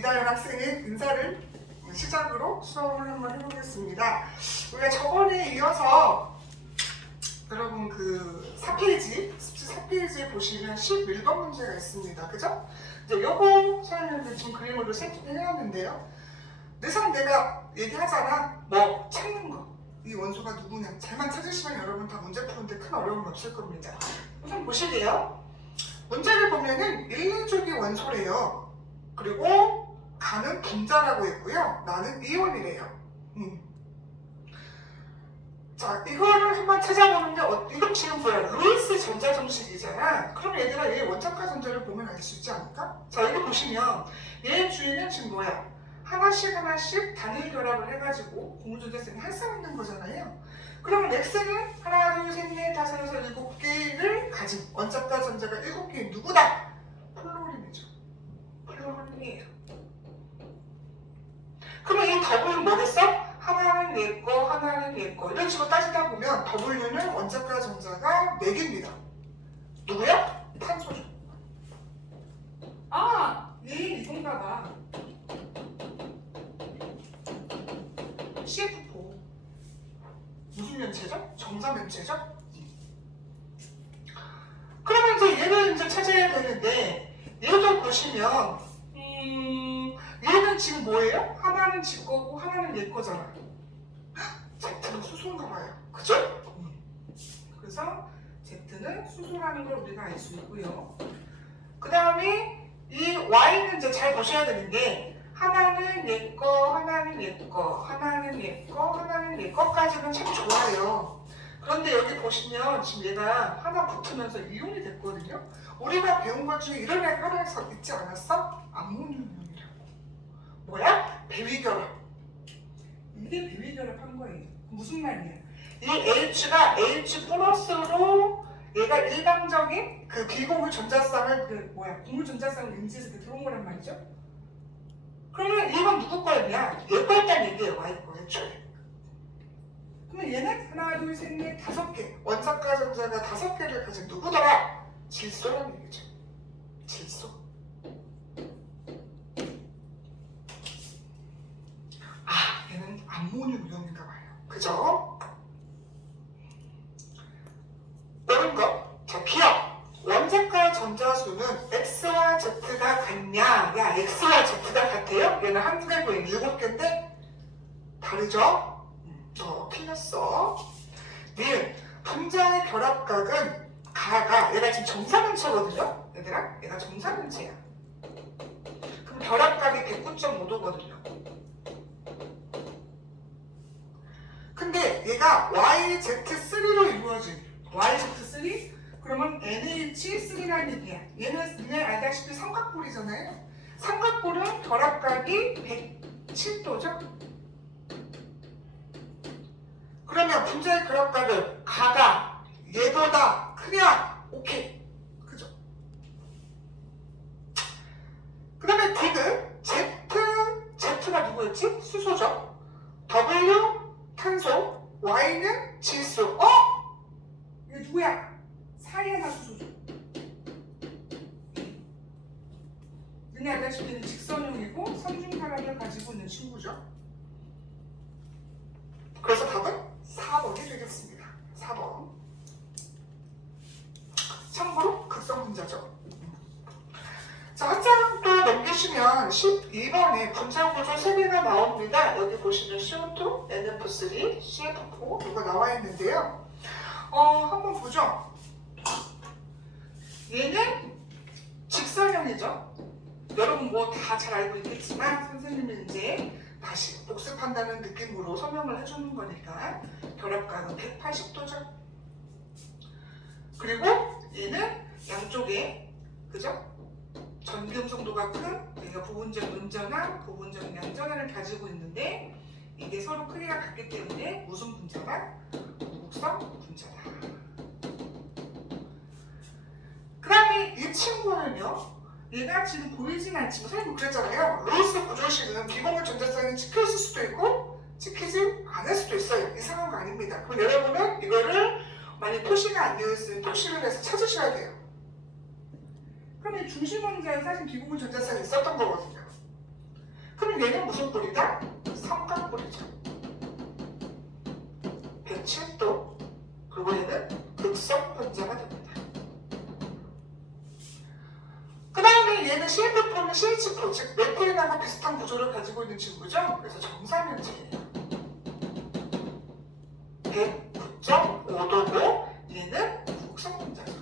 이다현 학생의 인사를 시작으로 수업을 한번 해보겠습니다. 우리가 저번에 이어서 여러분 그 4페이지, 4페이지에 보시면 11번 문제가 있습니다. 그죠? 이제 요거 선생님들 지금 그림으로 세팅해놨는데요. 늘상 내가 얘기하잖아. 뭐 찾는 거. 이 원소가 누구냐. 잘만 찾으시면 여러분 다 문제 푸는데 큰 어려움이 없을 겁니다. 우선 보실게요. 문제를 보면은 1, 2족이 원소래요. 그리고 가는 분자라고 했고요. 나는 이온이래요. 자, 이거를 한번 찾아보는데 이거 지금 뭐야? 루이스 전자 정식이잖아. 그럼 얘들아 얘 원자과 전자를 보면 알 수 있지 않을까? 자, 이거 보시면 얘의 주위는 지금 뭐야? 하나씩 단일 결합을 해가지고 고무전자쌍이 활성있는 거잖아요. 그러면 X는 하나, 둘, 셋, 넷, 다섯, 여섯, 일곱 개를 가진 원자과 전자가 7개인 누구다? 플로린이죠. 플로린이에요. 그러면 이 W는 뭐겠어? 하나는 얘 거, 하나는 얘 거. 이런 식으로 따지다 보면 W는 원자과 전자가 4개입니다. 누구야? 탄소죠. 아, 얘 이건가 봐. CF4. 무슨 면체죠? 정사 면체죠? 그러면 이제 얘를 이제 찾아야 되는데, 얘도 보시면, 얘는 지금 뭐예요? 하나는 지 거고, 하나는 얘 거잖아. Z는 수소인가 봐요. 그죠? 그래서 Z는 수소라는 걸 우리가 알 수 있고요. 그 다음에 이 Y는 이제 잘 보셔야 되는 게, 하나는 얘 거, 하나는 얘 거, 하나는 얘 거, 하나는 얘 거까지는 참 좋아요. 그런데 여기 보시면 지금 얘가 하나 붙으면서 이온이 됐거든요. 우리가 배운 것 중에 이런 애가 하나 있지 않았어? 암모늄이라고. 뭐야? 배위결합. 이게 배위결합한 거예요. 무슨 말이야? 이 H가 H 플러스로 얘가 일방적인 그 비공유 전자쌍을 공유 전자쌍을 인지해서 들어온 거란 말이죠. 그러면 이건 누구 거였냐? 얘 거였다는 얘기예요. Y 거 애초에. 그러면 얘는 하나, 둘, 셋, 넷, 5개. 원자과 전자가 5개를 가진 누구더라? 질소라는 얘기죠. 질소. 아, 얘는 암모늄 이온인가 봐요. 그죠? 다른 거. 자, 기억. 원자과 전자수는 X와 Z가 같냐? 야, X와 Z가 같아요? 얘는 한 개고 얘는 7개인데 다르죠? 틀렸어. 니은 분자의 결합각은 가가 얘가 지금 정사면체거든요? 얘들아? 얘가 정사면체야. 그럼 결합각이 109.5도거든요. 근데 얘가 YZ3로 이루어진 YZ3? 그러면 NH3라는 얘기야. 얘는 니네 알다시피 삼각볼이잖아요. 삼각볼은 결합각이 107도죠? 그러면 분자의 결합각을 가가 얘보다 크냐? 오케이. 그죠? 그 다음에 디귿 Z가 누구였지? 수소죠. W 탄소, Y는 질소. 이게 누구야? 사이에나 수소죠. 눈에 알다시피 직선형이고 삼중결합을 가지고 있는 친구죠. 그래서 답은 4번이 되겠습니다. 4번. 참고로 극성분자죠. 자, 한 장 또 넘기시면 12번에 분자구조 3개가 나옵니다. 여기 보시면 CO2, NF3, CF4 이거 나와 있는데요. 한번 보죠. 얘는 직선형이죠. 여러분 뭐 다 잘 알고 있겠지만 선생님이 이제 다시 복습한다는 느낌으로 설명을 해주는 거니까 결합각은 180도죠. 그리고 얘는 양쪽에 그죠? 전기음성도가 큰 얘가 부분적 음전화, 부분적 양전화를 가지고 있는데 이게 서로 크기가 같기 때문에 무슨 분자다? 무극성 분자다. 그 다음에 이 친구는요. 얘가 지금 보이진 않지만 선생님 그랬잖아요. 루이스 구조식은 비공유 전자쌍이 찍혀있을 수도 있고 찍히지 않을 수도 있어요. 이상한 거 아닙니다. 그럼 여러분은 이거를 만약 표시가 안 되어 있으면 표시를 해서 찾으셔야 돼요. 그럼 이 중심 원자에 사실 비공유 전자쌍이 있었던 거거든요. 그럼 얘는 무슨 뿔이다? 삼각뿔이죠. 107도. 그리고 얘는 극성 분자가 됩니다. 그 다음에 얘는 CF4는 CH4, 즉 메틸하고 비슷한 구조를 가지고 있는 친구죠. 그래서 정사면체예요. 109.5도고 얘는 극성 분자죠.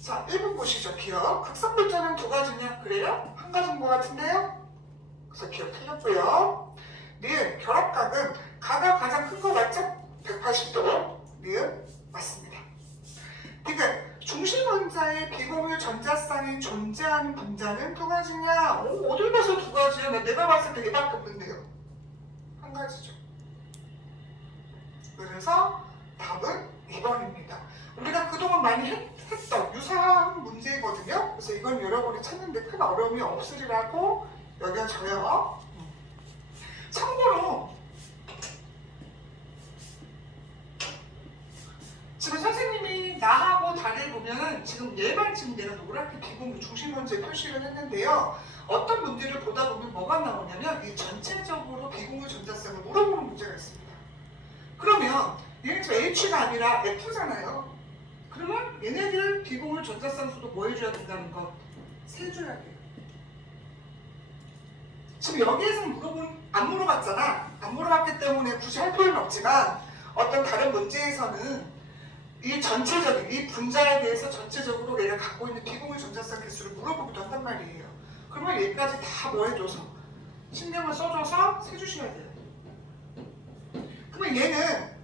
자, 1번 보시죠. 기억. 극성 분자는 두 가지냐? 그래요? 한 가지인 것 같은데요? 그래서 기억 틀렸고요. 니은 결합각은 가가 가장 큰 거 맞죠? 180도. 니은 맞습니다. 그러니까 중심 원자의 비공유 전자쌍이 존재하는 분자는 두 가지냐? 어딜 봐서 두 가지야? 내가 봤을 때 얘밖에 없는데요. 한 가지죠. 그래서 답은 2번입니다. 우리가 그동안 많이 했던 유사한 문제거든요. 그래서 이건 여러분이 찾는데 큰 어려움이 없으리라고 여겨져요. 참고로 지금 선생님이 나하고 다를 보면은 지금 얘만 지금 내가 노랗게 비공유 중심 원자에 표시를 했는데요. 어떤 문제를 보다 보면 뭐가 나오냐면 이 전체적으로 비공유 전자쌍을 물어보는 문제가 있습니다. 그러면 얘는 지금 H가 아니라 F잖아요. 그러면 얘네들 비공유 전자쌍 수도 뭐 해줘야 된다는 거? 세줘야 돼요. 지금 여기에서는 안 물어봤잖아. 안 물어봤기 때문에 굳이 할 필요는 없지만 어떤 다른 문제에서는 이 전체적인 이 분자에 대해서 전체적으로 얘가 갖고 있는 비공유 전자쌍 개수를 물어보기도 한단 말이에요. 그러면 얘까지 다 뭐 해줘서 신경을 써줘서 세주셔야 돼요. 그러면 얘는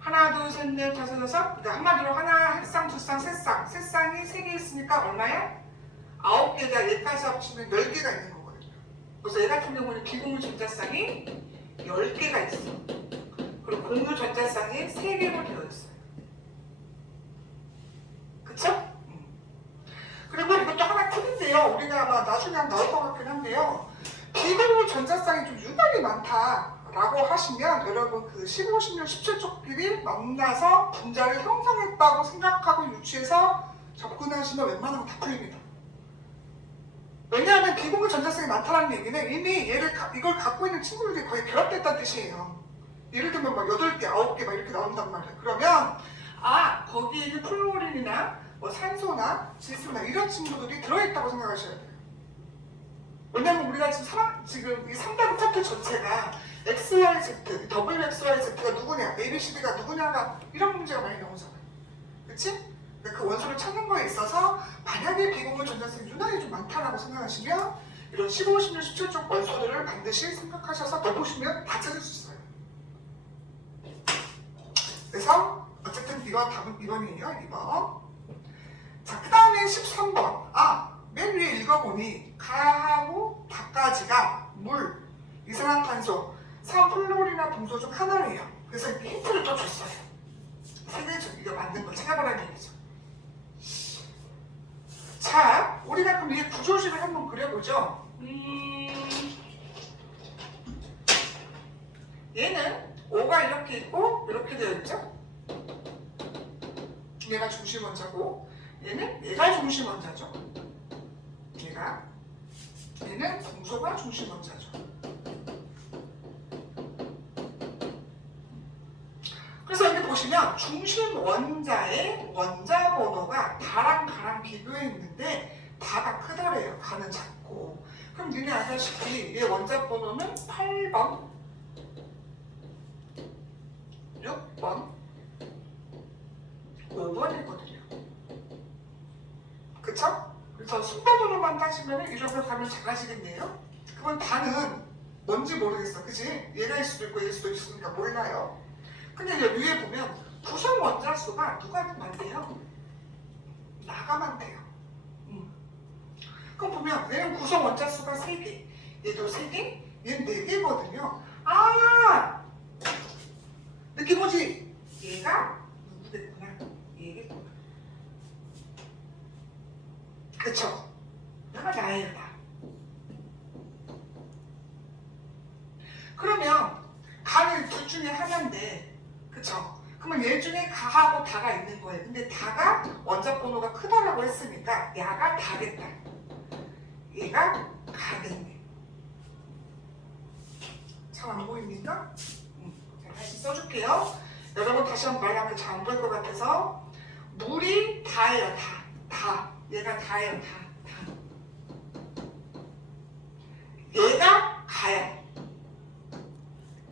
하나, 둘, 셋, 넷, 다섯, 여섯. 그러니까 한마디로 하나, 한 쌍, 두 쌍, 세 쌍. 세 쌍이 3개 있으니까 얼마야? 9개가 얘까지 합치면 10개가 있는 거거든요. 그래서 얘 같은 경우는 비공유 전자쌍이 10개가 있어. 그리고 공유 전자쌍이 3개로 되어 있어요. 그쵸? 그리고 이것도 하나 팁인데요. 우리가 아마 나중에 한번 나올 것 같긴 한데요. 비공유 전자쌍이 좀 유난히 많다라고 하시면 여러분 그 15, 16, 17쪽끼리 만나서 분자를 형성했다고 생각하고 유추해서 접근하시면 웬만하면 다 풀립니다. 왜냐하면 비공유 전자쌍이 많다는 얘기는 이미 이걸 갖고 있는 친구들이 거의 결합됐다는 뜻이에요. 예를 들면 막 8개, 9개 막 이렇게 나온단 말이에요. 그러면 거기에 있는 플로린이나 뭐 산소나 질소나 이런 친구들이 들어있다고 생각하셔야 돼요. 왜냐면 우리가 지금 이 3단 파트 전체가 XYZ, WXYZ가 누구냐, ABCD가 누구냐가 이런 문제가 많이 나오잖아요. 그치? 그 원소를 찾는 거에 있어서 만약에 비공유 전자쌍이 유난히 좀 많다라고 생각하시면 이런 15, 16, 17쪽 원소들을 반드시 생각하셔서 넣어보시면 다 찾을 수 있어요. 그래서 어쨌든 이건 답은 2번이에요. 2번. 자, 그 다음에 13번. 맨 위에 읽어보니 가하고 닭가지가 물, 이산화탄소, 산플로리나 동소 중 하나예요. 그래서 힌트를 또 줬어요. 세계적 이거 만든 걸 찾아보라는 얘기죠. 자, 우리가 그럼 이 구조식을 한번 그려보죠. 얘는 O가 이렇게 있고 이렇게 되어 있죠. 얘가 중심 원자고 얘가 중심 원자죠. 얘는 동소가 중심 원자죠. 그래서 여기 보시면 중심 원자의 원자 번호가 다랑 가랑 비교해 있는데 다가 크더래요. 가는 작고. 그럼 니네 알다시피 얘 원자 번호는 8번, 6번, 5번이거든요. 그쵸? 그래서 순번으로만 따지면 이런 걸 가면 잘하시겠네요. 그건 다는 뭔지 모르겠어. 그치? 얘가 있을 수도 있고 얘일 수도 있으니까 몰라요. 근데 여기 위에 보면 구성 원자 수가 누가 많대요? 나가 많대요. 그럼 보면 얘는 구성 원자 수가 3개, 얘도 3개, 얘는 4개거든요. 느낌 오지? 얘가 누구겠구나. 얘겠구나. 그쵸? 내가 나예요, 나. 그러면 가는 둘 중에 하나인데, 그쵸? 그러면 얘 중에 가하고 다가 있는 거예요. 근데 다가 원자 번호가 크다라고 했으니까 야가 다겠다. 얘가 가겠네. 잘 안 보입니까? 제가 다시 써줄게요. 여러분 다시 한번 말하면 잘 안 보일 것 같아서 물이 다예요. 다. 얘가 다예요. 다. 얘가 가요.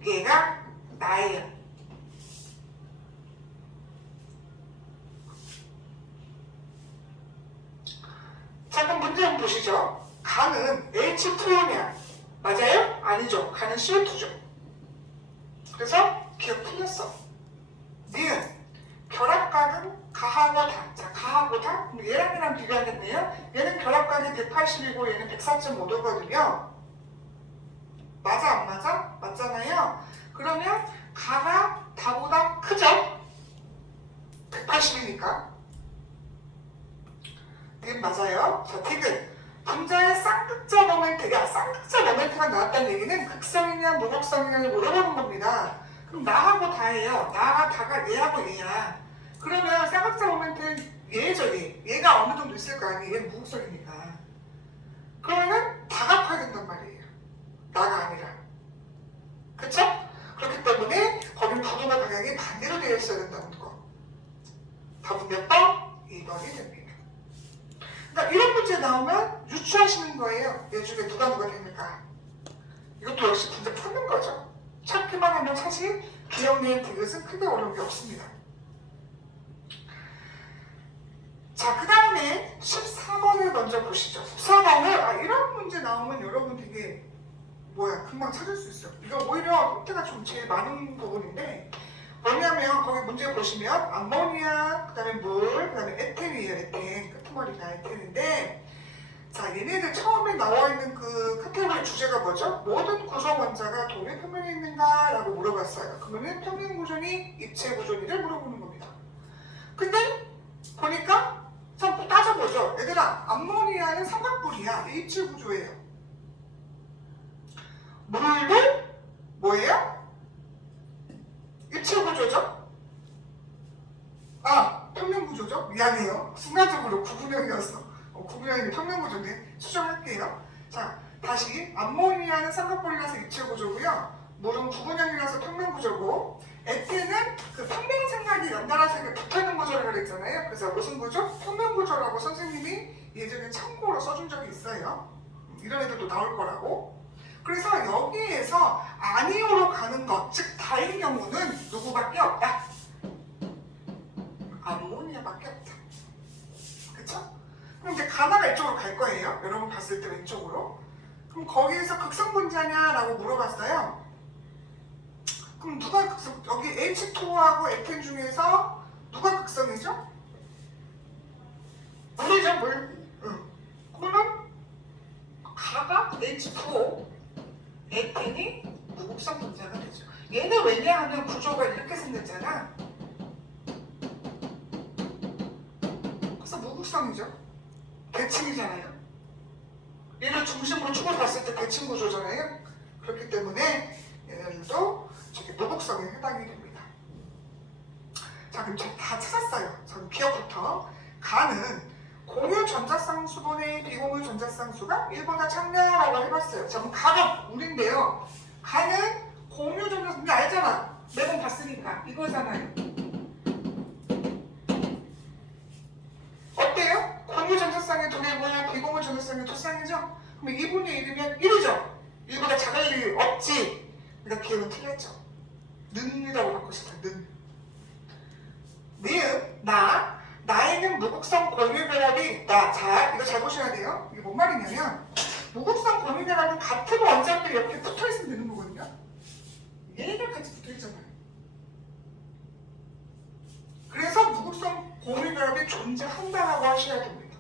얘가 나예요. 자, 그럼 문제 한번 보시죠. 가는 H2냐? 맞아요? 아니죠. 가는 CO2죠. 그래서 기억 틀렸어. 니은 결합각은 가하고 다. 자, 가하고 다? 그럼 얘랑 비교하겠네요. 얘는 결합각이 180이고 얘는 104.5도거든요. 맞아 안 맞아? 맞잖아요. 그러면 가가 다보다 크죠? 180이니까. 이게 맞아요. 자, 디귿. 분자의 쌍극자 모멘트가 쌍극자 모멘트가 나왔다는 얘기는 극성이냐 무극성이냐를 물어보는 겁니다. 그럼 나하고 다예요. 나가 다가 얘하고 얘야. 그러면 쌍극자 모멘트는 얘죠. 얘가 어느 정도 있을 거 아니에요. 얘는 무극성이니까. 그러면 다가 커야 된단 말이에요. 나가 아니라. 그쵸? 그렇기 때문에 거긴 부동의 방향이 반대로 되어 있어야 된다는 거. 답은 몇 번? 2번이 됩니다. 그러니까 이런 문제 나오면 유추하시는 거예요. 얘 중에 누가 됩니까? 이것도 역시 분자 푸는 거죠. 찾기만 하면 사실 기억내는 디귿은 크게 어려운 게 없습니다. 자, 그 다음에 14번을 먼저 보시죠. 14번을 이런 문제 나오면 여러분 되게 금방 찾을 수 있어요. 이거 오히려 힌트가 좀 제일 많은 부분인데 뭐냐면 거기 문제 보시면 암모니아, 그 다음에 물, 그 다음에 에텐이에요. 에텐, 끄트머리가 에텐인데 자, 얘네들 처음에 나와 있는 그 카테고리 주제가 뭐죠? 모든 구성 원자가 동일 평면에 있는가? 라고 물어봤어요. 그러면 평면 구조니 입체 구조니를 물어보는 겁니다. 근데 보니까 참 따져보죠. 얘들아, 암모니아는 삼각뿔이야. 입체 구조예요. 물도 뭐예요? 입체 구조죠? 평면 구조죠? 미안해요. 순간적으로 구분형이었어. 구분형이 평면 구조인데 수정할게요. 자, 다시 암모니아는 삼각뿔이라서 입체 구조고요. 물은 구분형이라서 평면 구조고 에텐은 그 평면생각이 연달아서 붙어있는 구조라고 그랬잖아요. 그래서 무슨 구조? 평면 구조라고 선생님이 예전에 참고로 써준 적이 있어요. 이런 애들도 나올 거라고. 그래서 여기에서 아니오로 가는 것, 즉 다인 경우는 누구밖에 없다? 암모니아밖에 없다. 그쵸? 그럼 이제 가나가 이쪽으로 갈 거예요. 여러분 봤을 때 왼쪽으로. 그럼 거기에서 극성 분자냐라고 물어봤어요. 그럼 누가 극성, 여기 H2하고 에텐 중에서 누가 극성이죠? 물이죠, 물. 그러면 가가 H2O, 에텐이 무극성 분자가 되죠. 얘는 왜냐하면 구조가 이렇게 생겼잖아. 그래서 무극성이죠. 대칭이잖아요. 얘를 중심으로 축을 봤을 때 대칭 구조잖아요. 그렇기 때문에 얘네들도 저기 무극성에 해당이 됩니다. 자, 그럼 다 찾았어요. 전 기억부터. 가는 공유 전자쌍수분의 비공유 전자쌍수가 1보다 작냐라고 해봤어요. 자, 그럼 가가 물인데요. 가는 공유 전자쌍수 알잖아. 매번 봤으니까 이거잖아요. 어때요? 공유 전자쌍이 두 개고 비공유 전자쌍이 두 쌍이죠? 그럼 2분의 1이면 1이죠? 1보다 작을 일이 없지. 그러니까 기억은 틀렸죠. 는이라고 바꾸시다. 는. 니은 나에는 무극성 공유결합이 있다. 자, 이거 잘 보셔야 돼요. 이게 뭔 말이냐면 무극성 공유결합은 같은 원자들이 이렇게 붙어있으면 되는 거거든요. 얘가 같이 붙어있잖아요. 그래서 무극성 공유결합이 존재한다라고 하셔야 됩니다.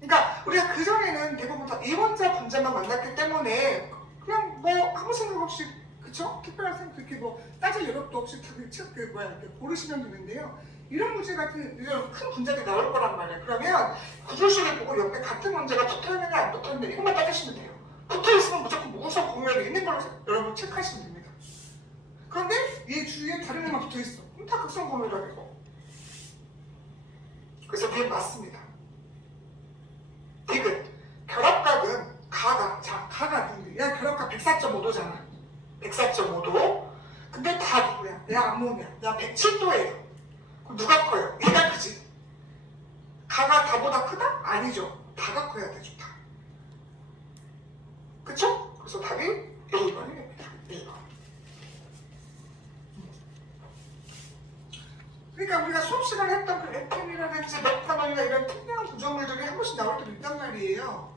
그러니까 우리가 그전에는 대부분 다 이원자 분자만 만났기 때문에 그냥 아무 생각 없이 그쵸? 특별한 생각 그렇게 따질 여력도 없이 이렇게 고르시면 되는데요. 이런 문제 같은 이런 큰 분자들이 나올 거란 말이에요. 그러면 구조식을 보고 옆에 같은 문제가 붙어있느냐 안 붙어있느냐 이것만 따지시면 돼요. 붙어있으면 무조건 무극성 공유결합이 있는 걸로 여러분 체크하시면 됩니다. 그런데 얘 주위에 다른 애만 붙어있어. 그럼 다 극성 공유결합이고. 그래서 그게 맞습니다. 디귿. 104.5도잖아. 104.5도. 근데 다 누구야? 내 앞몸이야. 나 107도예요. 그럼 누가 커요? 얘가 크지? 가가 다보다 크다? 아니죠. 다가 커야 되죠. 다. 그쵸? 그래서 답이 1번이 됩니다. 1번. 그러니까 우리가 수업 시간에 했던 그 FM이라든지 메탄올이나 이런 특이한 구조물들이 한 번씩 나올 때도 있단 말이에요.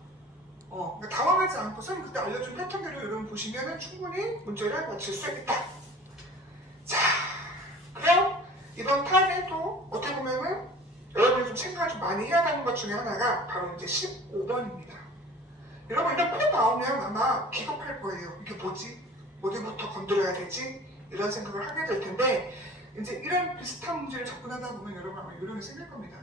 그러니까 당황하지 않고 선생님 그때 알려준 패턴대로 여러분 보시면 충분히 문제를 맞출 수 있다. 자, 그럼 이번 탄에도 어떻게 보면은 여러분이 좀 생각을 좀 많이 해야 되는 것 중에 하나가 바로 이제 15번입니다. 여러분 이런 표 나오면 아마 기겁할 거예요. 이게 뭐지? 어디부터 건드려야 되지? 이런 생각을 하게 될 텐데 이제 이런 비슷한 문제를 접근하다 보면 여러분 아마 요령이 생길 겁니다.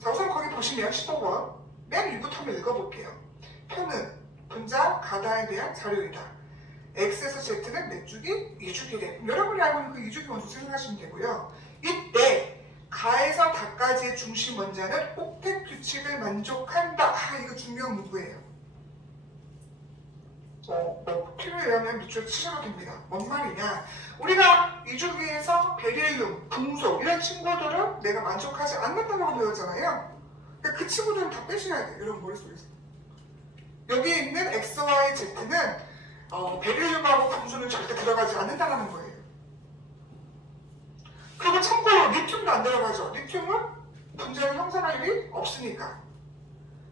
자, 우선 거기 보시면 15번 맨 위부터 한번 읽어볼게요. 표는 분자 가다에 대한 자료이다. X에서 Z는 몇 주기? 2주기래. 여러분이 알고 있는 그 2주기 원소 생각하시면 되고요. 이때 가에서 다까지의 중심 원자는 옥텟 규칙을 만족한다. 이거 중요한 문구예요. 필요에 의하면 밑줄 치셔도 됩니다. 뭔 말이냐? 우리가 2주기에서 베릴륨, 금속 이런 친구들은 내가 만족하지 않는다고 배웠잖아요. 그러니까 그 친구들은 다 빼셔야 돼요. 여러분 머릿속에서. 여기에 있는 X, Y, Z는 베릴륨하고 금속은 절대 들어가지 않는다는 거예요. 그리고 참고로 리튬도 안 들어가죠. 리튬은 분자를 형성할 일이 없으니까.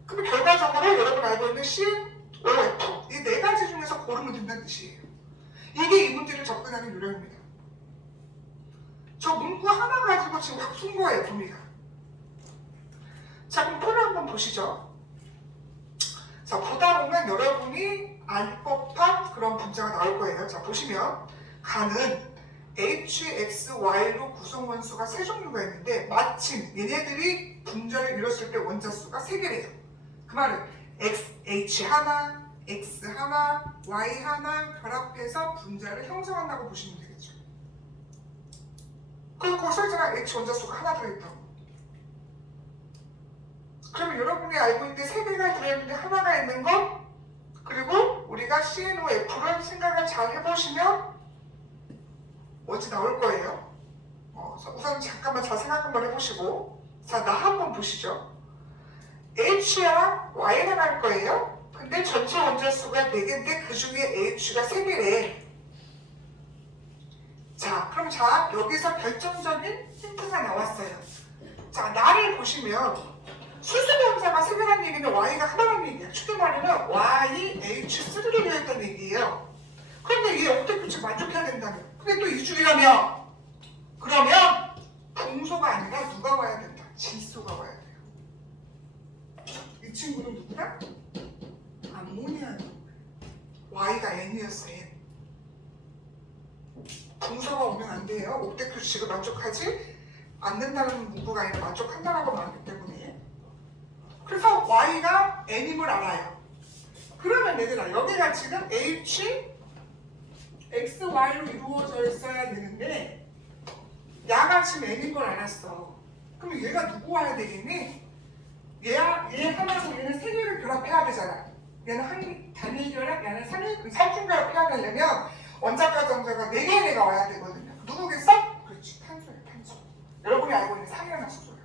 그럼 결과적으로 여러분 알고 있는 CnOF 이 네 가지 중에서 고르면 된다는 뜻이에요. 이게 이 문제를 접근하는 요령입니다. 저 문구 하나 가지고 지금 확 쓴 거예요, 범위가. 자, 그럼 표를 한번 보시죠. 자, 보다 보면 여러분이 알 법한 그런 분자가 나올 거예요. 자, 보시면 가는 HXY로 구성 원소가 세 종류가 있는데 마침 얘네들이 분자를 이뤘을 때 원자 수가 3개래요. 그 말은 H 하나, X 하나, Y 하나 결합해서 분자를 형성한다고 보시면 되겠죠. 그리고 거기 써있잖아. H 원자 수가 하나 들어있다고. 그러면 여러분이 알고 있는 3개가 들어있는데 하나가 있는 건 그리고 우리가 CnOF를 생각을 잘 해보시면 뭔지 나올 거예요. 우선 잠깐만 잘 생각 한번 해보시고 자, 나 한번 보시죠. H랑 Y가 날 거예요. 근데 전체 원자 수가 4개인데 그 중에 H가 3개래. 자, 그럼 자, 여기서 결정적인 힌트가 나왔어요. 자, 나를 보시면 수소변자가 3개라는 얘기는 Y가 하나라는 얘기야. 쉽게 말하면 YH3로 되어 있다는 얘기예요. 그런데 얘 옥텟 규칙 만족해야 된다며. 근데 또 2주기라며. 그러면 분소가 아니라 누가 와야 된다? 질소가 와야 돼요. 이 친구는 누구다? 암모니아다. Y가 N이었어, N. 분소가 오면 안 돼요. 옥텟 규칙을 만족하지 않는다는 문구가 아니라 만족한다라고 말하기 때문에. 그래서 Y가 N임을 알아요. 그러면 얘들아, 여기가 지금 H, X, Y로 이루어져 있어야 되는데 야가 지금 N인 걸 알았어. 그럼 얘가 누구 와야 되겠니? 얘 하나고 얘는 3개를 결합해야 되잖아. 얘는 한 단일 결합, 얘는 3중 결합해야 되려면 원자과 정자가 4개의 애가 와야 되거든요. 누구겠어? 그렇지, 탄소예요, 탄소. 여러분이 알고 있는 상이온화수소예요.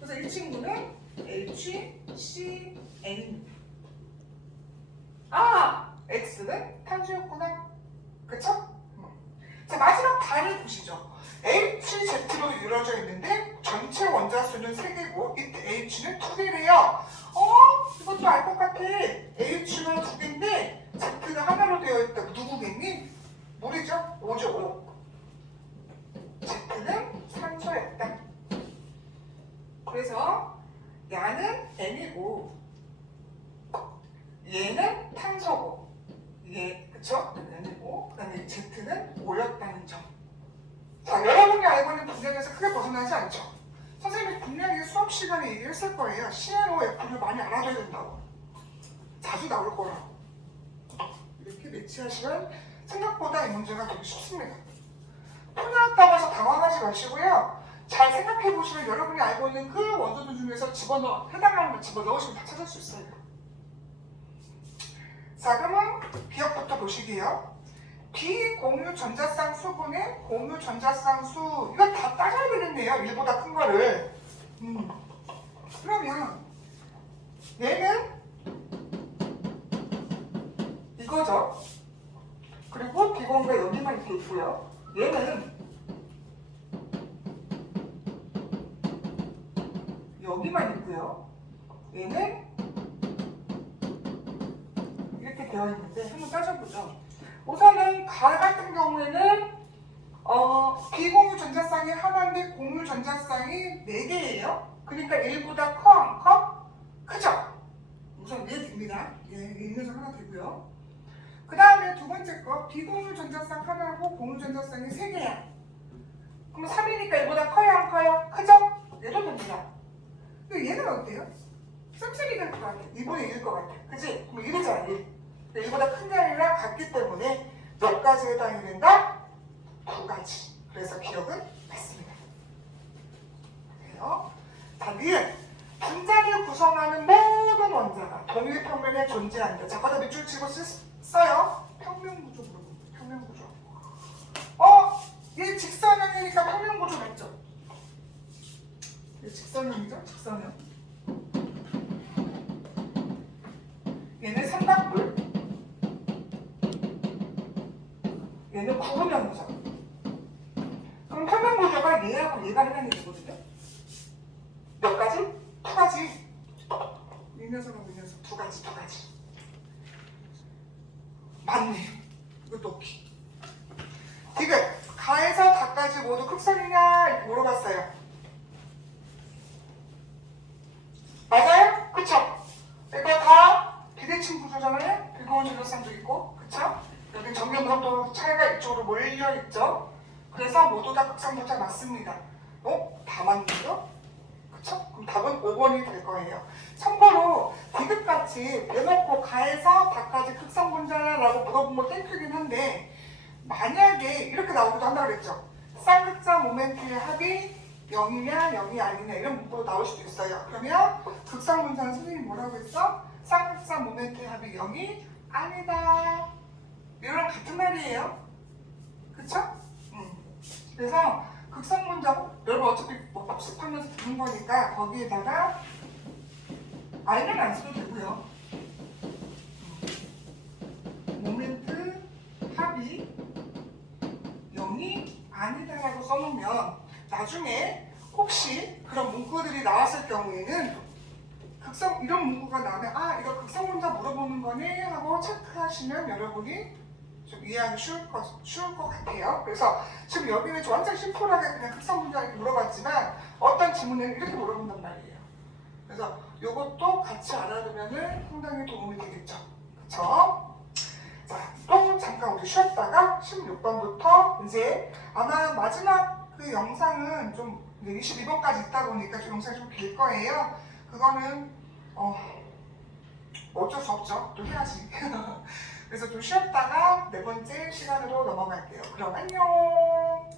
그래서 이 친구는 HCN. X는 탄소였구나. 그쵸? 자, 마지막 단을 보시죠. HZ로 이루어져 있는데 전체 원자 수는 3개고 이때 H는 2개래요. 이것도 알 것 같아. H가 2개인데 Z가 하나로 되어 있다. 누구겠니? 물이죠? O죠, O. Z는 산소였다. 그래서 야는 N이고 얘는 탄소고 그쵸? N이고 그 다음에 Z는 O였다는 점. 자, 여러분이 알고 있는 분량에서 크게 벗어나지 않죠? 선생님이 분명히 수업 시간에 얘기했을 거예요. CnOF를 많이 알아둬야 된다고. 자주 나올 거라고. 이렇게 매치하시면 생각보다 이 문제가 되게 쉽습니다. 표 나왔다고 해서 당황하지 마시고요. 잘 생각해 보시면 여러분이 알고 있는 그 원소들 중에서 해당하는 거 집어넣으시면 다 찾을 수 있어요. 자, 그러면 기억부터 보시게요. 비공유 전자쌍 수분의 공유 전자쌍 수 이거 다 따져야 되겠네요. 1보다 큰 거를. 그러면 얘는 이거죠. 그리고 비공유가 여기만 이렇게 있고요. 얘는 여기만 있고요. 얘는 이렇게 되어 있는데 한번 따져보죠. 우선은 가 같은 경우에는 비공유 전자쌍이 하나인데 공유 전자쌍이 4개예요. 그러니까 1보다 커, 안 커? 크죠? 우선 얘 됩니다. 예, 이 녀석 하나 되고요. 그 다음에 두 번째 거 비공유 전자쌍 하나고 공유 전자쌍이 3개야. 그럼 3이니까 얘보다 커요, 안 커요? 크죠? 얘도 됩니다. 근데 얘는 어때요? 씀씀이 될 것 같아. 2분의 1일 것 같아. 그치? 그럼 1이잖아, 1. 1보다 큰 게 아니라 같기 때문에 몇 가지에 해당이 된다? 2가지. 그래서 기억은 맞습니다. 그래요. 자, 니은. 분자를 구성하는 모든 원자가 동일 평면에 존재한다. 자, 거기다 밑줄 치고 써요. 평면구조 물어봅니다. 평면구조. 얘 직선형이니까 평면구조 맞죠? 얘 직선형이죠? 직선형. 얘는 삼각뿔. 얘는 구분형이죠. 그럼 평면구조가 얘하고 얘가 해당이 되거든요. 몇 가지? 2가지. 이 녀석하고 이 녀석 2가지, 2가지. 맞네. 이거 넣기. 지금 가에서 다까지 모두 극선이냐 이렇게 물어봤어요. 맞아요? 그쵸? 이거 다 비대칭 구조잖아요? 비공유 전자쌍도 있고, 그쵸? 여기 정면으로 차이가 이쪽으로 몰려있죠? 그래서 모두 다 극성분자 맞습니다. 다 맞는데요? 그쵸? 그럼 답은 5번이 될 거예요. 참고로 디귿같이 대놓고 가에서 다까지 극성분자라고 물어보면 땡큐긴 한데 만약에 이렇게 나오기도 한다고 그랬죠. 쌍극자 모멘트의 합이 0이냐 0이 아니냐 이런 문구로 나올 수도 있어요. 그러면 극성분자는 선생님이 뭐라고 했어? 쌍극자 모멘트의 합이 0이 아니다. 이거랑 같은 말이에요. 그쵸? 그래서 극성분자 여러분 어차피 뭐 복습하면서 듣는 거니까 거기에다가 알면 안 써도 되고요. 모멘트 합이 0이 아니다라고 써놓으면 나중에 혹시 그런 문구들이 나왔을 경우에는 이런 문구가 나오면 이거 극성분자 물어보는 거네 하고 체크하시면 여러분이 좀 이해하기 쉬울 것 같아요. 그래서 지금 여기는 좀 완전 심플하게 그냥 극성분자 이렇게 물어봤지만 어떤 질문에는 이렇게 물어본단 말이에요. 그래서 이것도 같이 알아두면 상당히 도움이 되겠죠. 그쵸? 자, 또 잠깐 우리 쉬었다가 16번부터 이제 아마 마지막 그 영상은 좀 22번까지 있다 보니까 좀 영상이 좀 길 거예요. 그거는 어쩔 수 없죠. 또 해야지. 그래서 좀 쉬었다가 4번째 시간으로 넘어갈게요. 그럼 안녕.